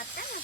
आता ना